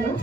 Hello.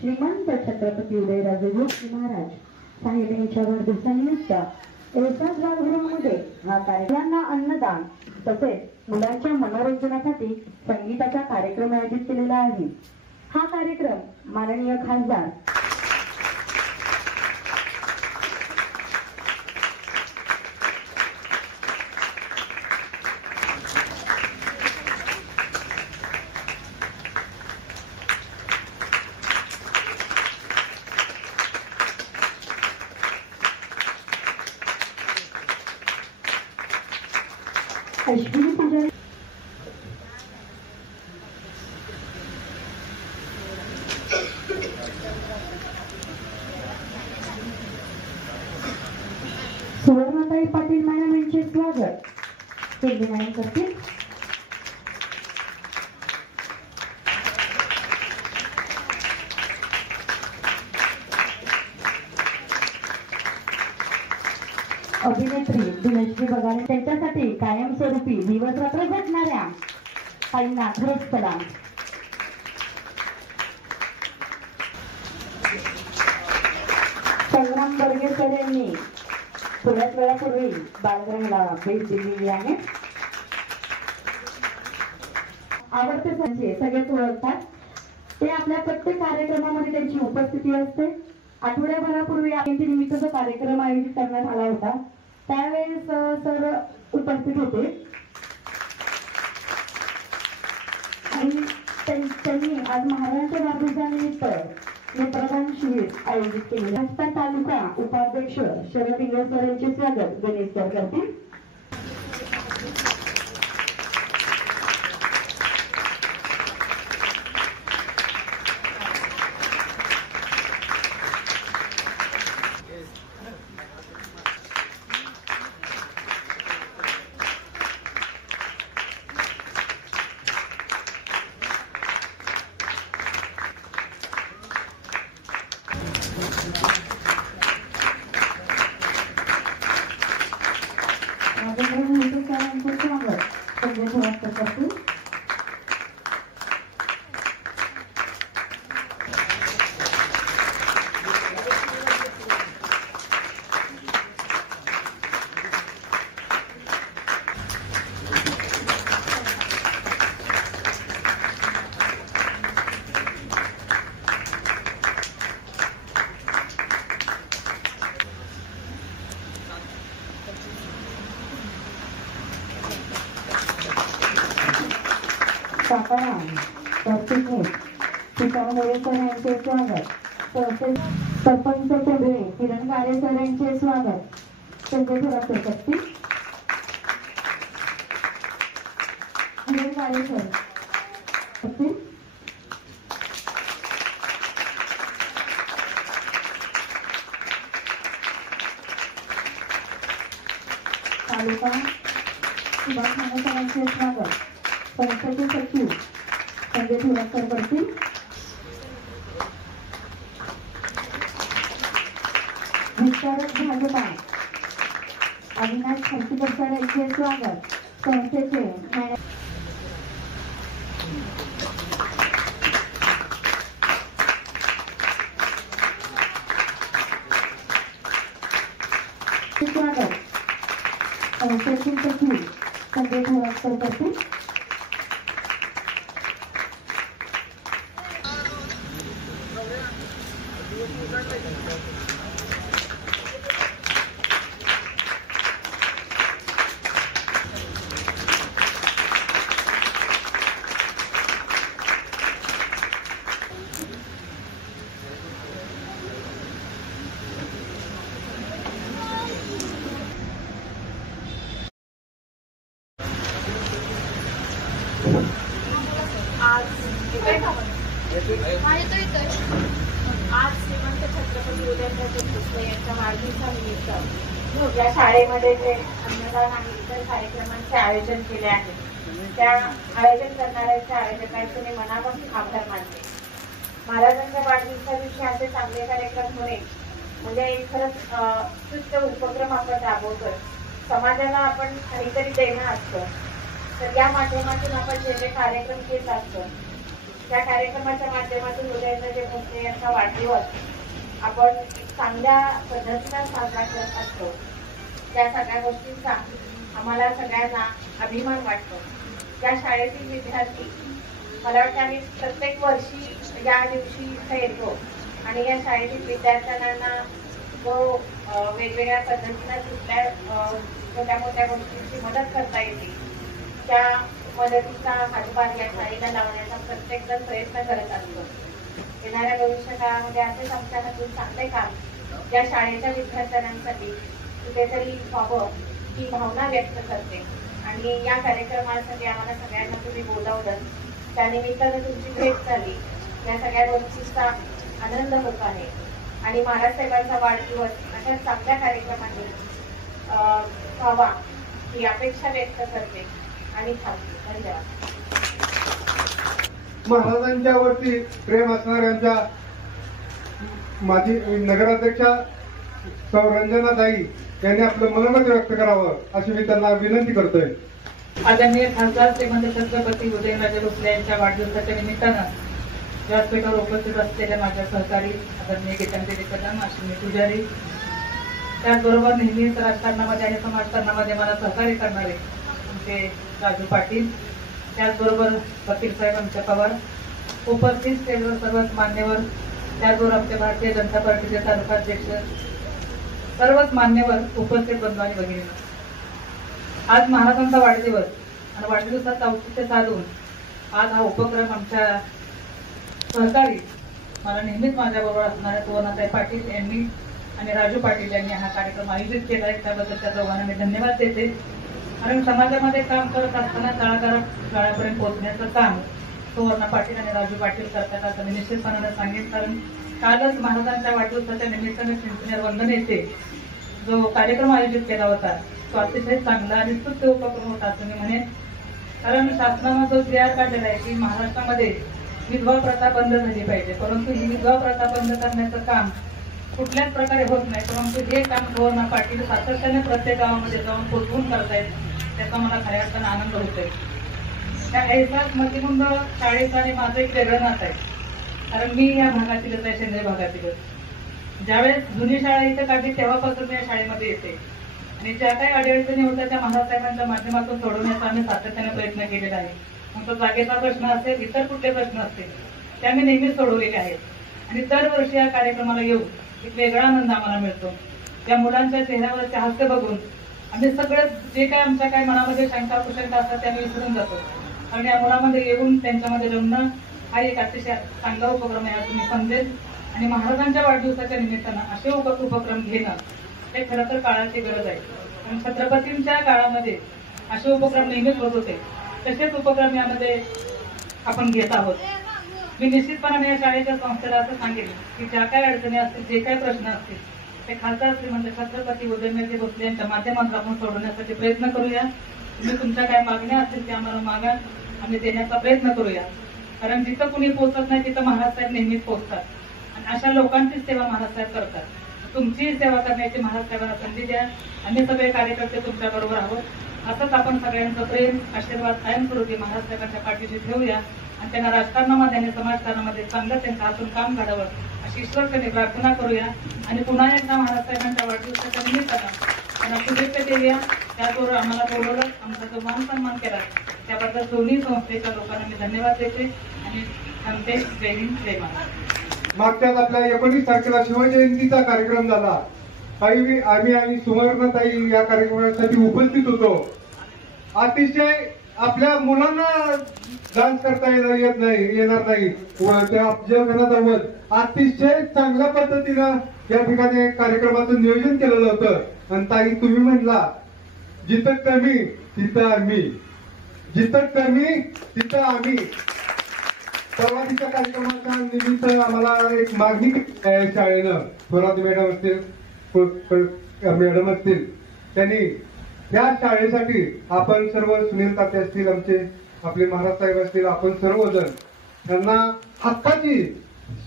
श्रीमंत छत्रपती उदयराजे भोसले महाराज साहेब यांच्या वाढदिवसानिमित्त एल्सास बालगृहामध्ये हा कार्यक्रमांना अन्नदान तसेच मुलांच्या मनोरंजनासाठी संगीताचा कार्यक्रम आयोजित केलेला आहे. हा कार्यक्रम माननीय खासदार अश्विनी पुजारी सुवर्णाताई पाटील मॅडम यांचे स्वागत केले करतील. अभिनेत्री धनश्री बगाडे त्यांच्यासाठी कायमस्वरूपी दिवस रात्र झटणाऱ्या ताईंना खरंच सलाम. संग्राम बर्गेकर यांनी थोड्याच वेळापूर्वी बालगृहाला भेट दिलेली आहे. आवडते संचे सगळेच ओळखतात. ते आपल्या प्रत्येक कार्यक्रमामध्ये त्यांची उपस्थिती असते. आठवड्याभरापूर्वी निमित्त जो कार्यक्रम आयोजित करण्यात आला होता त्यावेळेस सर उपस्थित होते आणि त्यांनी आज महाराजांच्या वाढदिवसानिमित्त नेत्रदान शिबिर आयोजित केले. हस्ता तालुका उपाध्यक्ष शरद इंगळकर यांचे स्वागत गणेश सर करतील. सरपंच कोंढे किरण गाडेकर यांचे स्वागत त्यांचे थोडा करतील. किरण गाडेकर तालुका सुभाष सरांचे स्वागत. संस्थेचे सचिव संजय थोरातकर करतील. विस्तारक भाजपा अविनाश खंडीकर यांचे स्वागत. संस्थेचे स्वागत. संस्थेचे सचिव संजय थोरातकर करतील. आज श्रीमंत छत्रपती उदयनराजे भोसले यांच्या वाढदिवसानिमित्त या शाळेमध्ये जे अन्नदान आणि इतर कार्यक्रमांचे आयोजन केले आहे त्या आयोजन करणाऱ्यांच्या आयोजकांचे मी मनापासून आभार मानते. महाराजांच्या वाढदिवसा दिवशी असे चांगले कार्यक्रम होणे म्हणजे खरंच उत्कृष्ट उपक्रम आपण राबवतोय. समाजाला आपण काहीतरी देणं असतं, तर या माध्यमातून आपण जे जे कार्यक्रम घेत असतो त्या कार्यक्रमाच्या माध्यमातून उदयनराजे भोसले यांचा वाढदिवस आपण चांगल्या पद्धतीने साजरा करत असतो. त्या सगळ्या गोष्टींचा आम्हाला सगळ्यांना अभिमान वाटतो. या शाळेतील विद्यार्थी मला वाटतं आम्ही प्रत्येक वर्षी या दिवशी इथे येतो आणि या शाळेतील विद्यार्थ्यांना जो वेगवेगळ्या पद्धतीने कुठल्या छोट्या मोठ्या गोष्टींची मदत करता येते त्या मदतीचा हातभार या शाळेला लावण्याचा प्रत्येक जण प्रयत्न करत असतो. येणाऱ्या भविष्य काळामध्ये असेच आमच्या हातून चांगले काम या शाळेच्या विद्यार्थ्यांसाठी कुठेतरी व्हावं ही भावना व्यक्त करते. आणि या कार्यक्रमासाठी आम्हाला सगळ्यांना तुम्ही बोलावलं, त्यानिमित्तानं तुमची भेट झाली, या सगळ्या गोष्टींचा आनंद होत आहे. आणि महाराज साहेबांचा वाढदिवस अशा चांगल्या कार्यक्रमांनी व्हावा ही अपेक्षा व्यक्त करते आणि थांबते. धन्यवाद. महाराजांच्या वरती प्रेम असणाऱ्यांच्या माजी नगराध्यक्षा सौ रंजनाताई यांनी आपलं मनोमत व्यक्त करावं अशी मी त्यांना विनंती करतोय. आदरणीय खासदार श्रीमंत छत्रपती उदयनराजे भोसले यांच्या वाढदिवसाच्या निमित्तानं व्यासपीठावर उपस्थित असलेल्या माझ्या सहकारी आदरणीय गीतांजली कदम, अश्विनी पुजारी, त्याचबरोबर नेहमीच राजकारणामध्ये आणि समाजकारणामध्ये मला सहकार्य करणारे आमचे राजू पाटील, त्याचबरोबर वकील साहेब आमच्या पवार, उपस्थित स्टेजवर सर्वच मान्यवर, त्याचबरोबर आमच्या भारतीय जनता पार्टीचे तालुका अध्यक्ष, सर्वच मान्यवर, उपस्थित बंधू आणि भगिनी, आज महाराजांचा वाढदिवस आणि वाढदिवसाचं औचित्य साधून आज हा उपक्रम आमच्या सहकारी मला नेहमीच माझ्याबरोबर असणाऱ्या सुवर्णाताई पाटील यांनी आणि राजू पाटील यांनी हा कार्यक्रम आयोजित केला आहे. त्याबद्दल त्या दोघांना मी धन्यवाद देते. कारण समाजामध्ये काम करत असताना तळागाळापर्यंत पोहोचण्याचं काम सुवर्णा पाटील आणि राजू पाटील करतात असं मी निश्चितपणाने सांगेन. कारण कालच महाराजांच्या वाढदिवसाच्या निमित्ताने चिंचनेर वंदन येथे जो कार्यक्रम आयोजित केला होता तो अतिशय चांगला आणि स्तुत्य उपक्रम होता असं मी म्हणेन. कारण शासनानं जो GR काढलेला आहे की महाराष्ट्रामध्ये विधवा प्रथा बंद झाली पाहिजे, परंतु ही विधवा प्रथा बंद करण्याचं काम कुठल्याच प्रकारे होत नाही. परंतु हे काम सुवर्णा पाटील सातत्याने प्रत्येक गावामध्ये जाऊन पोचवून करतायत, त्याचा मला खऱ्या अर्थानं आनंद होतोय. त्या ऐसाच मतिमंद शाळेचं आणि माझं एक वेगळं नातं आहे. कारण मी या भागातीलच आहे, शेंद्रे भागातीलच. ज्यावेळेस जुनी शाळा इथं काढली तेव्हापासून मी या शाळेमध्ये येते आणि ज्या काही अडचणी होत्या त्या महाराज साहेबांच्या माध्यमातून सोडवण्याचा आम्ही सातत्याने प्रयत्न केलेला आहे. मग तो जागेचा प्रश्न असेल, इतर कुठले प्रश्न असतील ते आम्ही नेहमीच सोडवलेले आहेत. आणि दरवर्षी या कार्यक्रमाला येऊन एक वेगळा आनंद आम्हाला मिळतो. त्या मुलांच्या चेहऱ्यावरचे हास्य बघून आम्ही सगळं जे काय आमच्या काय मनामध्ये शंका कुशंका असतात त्या आम्ही विसरून जातो. आणि या मुलामध्ये येऊन त्यांच्यामध्ये रमणं हा एक अतिशय चांगला उपक्रम आहे असं मी समजेल. आणि महाराजांच्या वाढदिवसाच्या निमित्तानं असे उपक्रम घेणं हे खरं तर काळाची गरज आहे. आणि छत्रपतींच्या काळामध्ये असे उपक्रम नेहमीच होत होते, तसेच उपक्रम यामध्ये आपण घेत आहोत. मी निश्चितपणाने या शाळेच्या संस्थेला असं सांगेल की ज्या काही अडचणी असतील, जे काही प्रश्न असतील ते खासदार श्रीमंत छत्रपती उदयनराजे भोसले यांच्या माध्यमातून आपण सोडवण्यासाठी प्रयत्न करूया. तुम्ही तुमच्या काय मागण्या असतील त्या आम्हाला मागा, आम्ही देण्याचा प्रयत्न करूया. कारण जिथं कुणी पोहोचत नाही तिथं महाराज साहेब नेहमीच पोहोचतात आणि अशा लोकांचीच सेवा महाराज साहेब करतात. तुमची सेवा करण्याची महाराज साहेबांना संधी द्या. आम्ही सगळे कार्यकर्ते तुमच्या बरोबर आहोत. असंच आपण सगळ्यांचं प्रेम आशीर्वाद कायमस्वरूपी महाराज साहेबांच्या पाठीशी ठेवूया आणि त्यांना राजकारणामध्ये आणि समाजकारणामध्ये चांगलं त्यांच्या हातून काम घडावं अशी ईश्वरचरणी प्रार्थना करूया. आणि पुन्हा एकदा महाराज साहेबांच्या वाढदिवसाच्या निमित्तानं त्यांना शुभेच्छा देऊया. त्याचबरोबर आम्हाला बोलवलं, आमचा जो मान सन्मान केला त्याबद्दल दोन्ही संस्थेच्या लोकांना मी धन्यवाद देते आणि थांबते. जय हिंद, जय महाराष्ट्र. मागच्याच आपल्या 19 तारखेला शिवजयंतीचा कार्यक्रम झाला. आम्ही आणि सुवर्णताई या कार्यक्रमासाठी उपस्थित होतो. अतिशय आपल्या मुलांना डान्स करता येणार नाही त्या जगण्यासोबत अतिशय चांगल्या पद्धतीनं या ठिकाणी कार्यक्रमाचं नियोजन केलेलं होतं. आणि ताई तुम्ही म्हणला जिथं कमी तिथं आम्ही, जिथं कमी तिथं आम्ही. परवानगीच्या कार्यक्रमाच्या निमित्त आम्हाला एक मागणी केली आहे शाळेनं. थोरात मॅडम असतील, मॅडम असतील, त्यांनी या शाळेसाठी आपण सर्व, सुनील ताते असतील, आपले महाराज साहेब असतील, आपण सर्वजण त्यांना हक्काची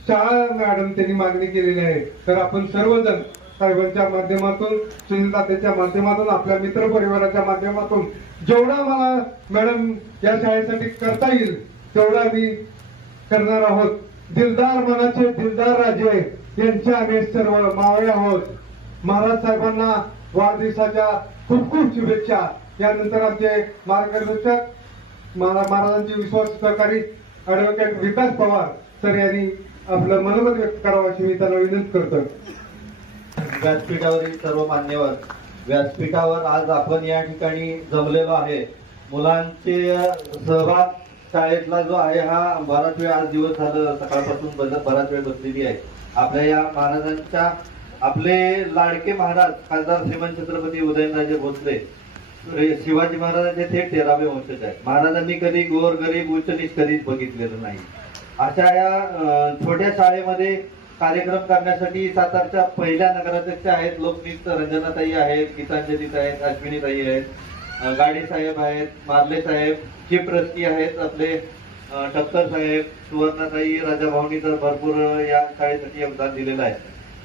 शाळा मॅडम त्यांनी मागणी केलेली आहे. तर आपण सर्वजण साहेबांच्या माध्यमातून, सुनील तात्याच्या माध्यमातून, आपल्या मित्र परिवाराच्या माध्यमातून जेवढा मला मॅडम या शाळेसाठी करता येईल तेवढा मी करणार आहोत. दिलदार मनाचे दिलदार राजे यांचे आम्ही सर्व मावळे आहोत. महाराज साहेबांना वाढदिवसाच्या खूप खूप शुभेच्छा. यानंतर आमचे मार्गदर्शक महाराजांचे विश्वास सहकारी ऍडव्होकेट विकास पवार सर यांनी आपलं मनोमत व्यक्त करावं अशी मी त्यांना विनंती करतो. व्यासपीठावरील सर्व मान्यवर, व्यासपीठावर आज आपण या ठिकाणी जमलेलो आहे. मुलांचे सहभाग शाळेतला जो आहे हा बराच वेळ, आज दिवस झालं सकाळपासून बराच वेळ बसलेली आहे. आपल्या या महाराजांच्या, आपले लाडके महाराज खासदार श्रीमंत छत्रपती उदयनराजे भोसले शिवाजी महाराजांचे थेट 13वे वंशज आहेत. महाराजांनी कधी गोर गरीब उच्च नीच कधीच बघितलेलं नाही. अशा या छोट्या शाळेमध्ये कार्यक्रम करण्यासाठी सातारच्या पहिल्या नगराध्यक्ष आहेत, लोकनृत्य रंजनाताई आहेत, गीतांजली आहेत, अश्विनीताई आहेत, गाडे साहेब आहेत, मार्ले साहेब, चीफ ट्रस्टी आहेत आपले टक्कर साहेब, सुवर्णाताई, राजाभाऊनी तर भरपूर या शाळेसाठी योगदान दिलेलं आहे.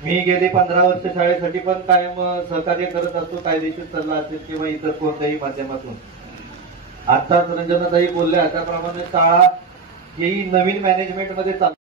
मी गेली 15 वर्ष शाळेसाठी पण कायम सहकार्य करत असतो, कायदेशीर सल्ला असेल किंवा इतर कोणत्याही माध्यमातून. आताच रंजनाताई बोलल्या त्याप्रमाणे शाळा ही नवीन मॅनेजमेंट मध्ये चालू.